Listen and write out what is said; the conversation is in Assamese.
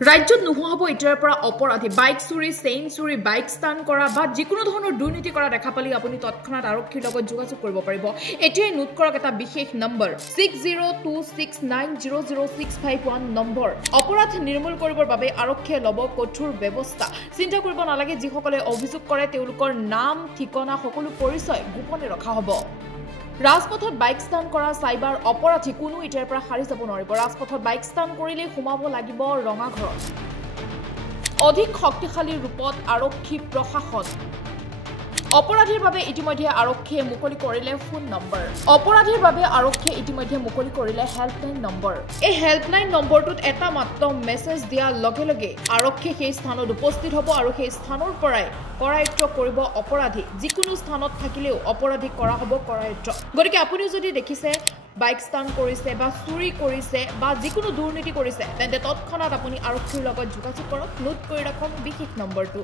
ৰাজ্যত নোহোৱা হ'ব এতিয়াৰ পৰা অপৰাধী বাইক চুৰি চেইন চুৰি বাইক ষ্টান কৰা বা যিকোনো ধৰণৰ দুৰ্নীতি কৰা দেখা পালে আপুনি তৎক্ষণাত আৰক্ষীৰ লগত যোগাযোগ কৰিব পাৰিব এতিয়াই নোট কৰক এটা বিশেষ নম্বৰ 6026900651 নম্বৰ অপৰাধ নিৰ্মূল কৰিবৰ বাবে আৰক্ষীয়ে ল'ব কঠোৰ ব্যৱস্থা চিন্তা কৰিব নালাগে যিসকলে অভিযোগ কৰে তেওঁলোকৰ নাম ঠিকনা সকলো পৰিচয় গোপনে ৰখা হ'ব ৰাজপথত বাইক ষ্টান কৰা সাইবাৰ অপৰাধী কোনো এতিয়াৰ পৰা হাৰি যাব নোৱাৰিব ৰাজপথত বাইক ষ্টান কৰিলে সোমাব লাগিব ৰঙা ঘৰত অধিক শক্তিশালী ৰূপত আৰক্ষী প্ৰশাসন অপৰাধীৰ বাবে ইতিমধ্যে আৰক্ষীয়ে মুকলি কৰিলে ফোন নম্বৰ অপৰাধীৰ বাবে আৰক্ষীয়ে ইতিমধ্যে মুকলি কৰিলে হেল্পলাইন নম্বৰ এই হেল্পলাইন নম্বৰটোত এটা মাত্ৰ মেছেজ দিয়া লগে লগে আৰক্ষী সেই স্থানত উপস্থিত হ'ব আৰু সেই স্থানৰ পৰাই কৰায়ত্ব কৰিব অপৰাধী যিকোনো স্থানত থাকিলেও অপৰাধী কৰা হ'ব কৰায়ত্ব গতিকে আপুনি যদি দেখিছে বাইক ষ্টান কৰিছে বা চুৰি কৰিছে বা যিকোনো দুৰ্নীতি কৰিছে তেন্তে তৎক্ষণাত আপুনি আৰক্ষীৰ লগত যোগাযোগ কৰক নোট কৰি ৰাখক বিশেষ নম্বৰটো